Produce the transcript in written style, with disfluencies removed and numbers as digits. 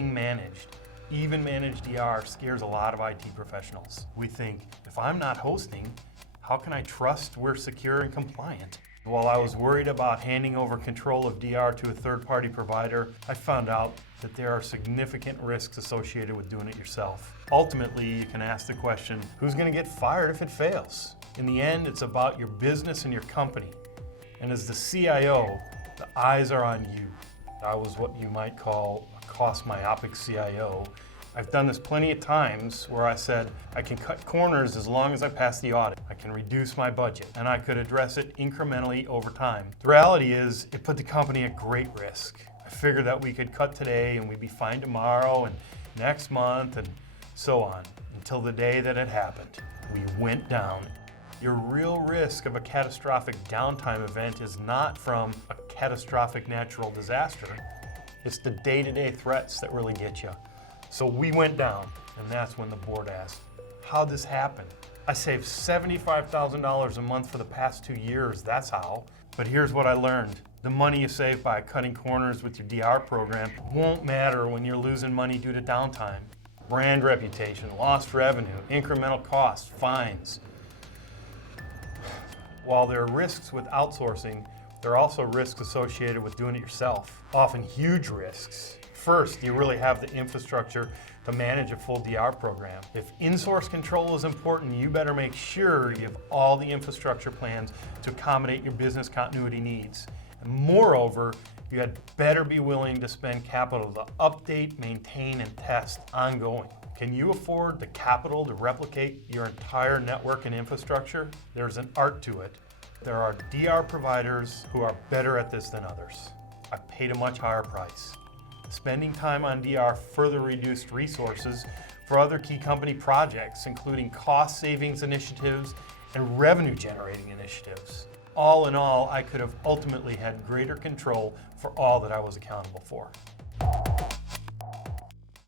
everything managed. Even managed DR scares a lot of IT professionals. We think, if I'm not hosting, how can I trust we're secure and compliant? While I was worried about handing over control of DR to a third-party provider, I found out that there are significant risks associated with doing it yourself. Ultimately, you can ask the question, who's going to get fired if it fails? In the end, it's about your business and your company. And as the CIO, the eyes are on you. I was what you might call a cost-myopic CIO. I've done this plenty of times where I said, I can cut corners as long as I pass the audit. I can reduce my budget, and I could address it incrementally over time. The reality is, it put the company at great risk. I figured that we could cut today and we'd be fine tomorrow and next month and so on, until the day that it happened. We went down. Your real risk of a catastrophic downtime event is not from a catastrophic natural disaster. It's the day-to-day threats that really get you. So we went down, and that's when the board asked, how'd this happen? I saved $75,000 a month for the past 2 years, that's how. But here's what I learned. The money you save by cutting corners with your DR program won't matter when you're losing money due to downtime. Brand reputation, lost revenue, incremental costs, fines. While there are risks with outsourcing, there are also risks associated with doing it yourself, often huge risks. First, do you really have the infrastructure to manage a full DR program? If in-source control is important, you better make sure you have all the infrastructure plans to accommodate your business continuity needs. And moreover, you had better be willing to spend capital to update, maintain, and test ongoing. Can you afford the capital to replicate your entire network and infrastructure? There's an art to it. There are DR providers who are better at this than others. I've paid a much higher price. Spending time on DR further reduced resources for other key company projects, including cost savings initiatives and revenue generating initiatives. All in all, I could have ultimately had greater control for all that I was accountable for.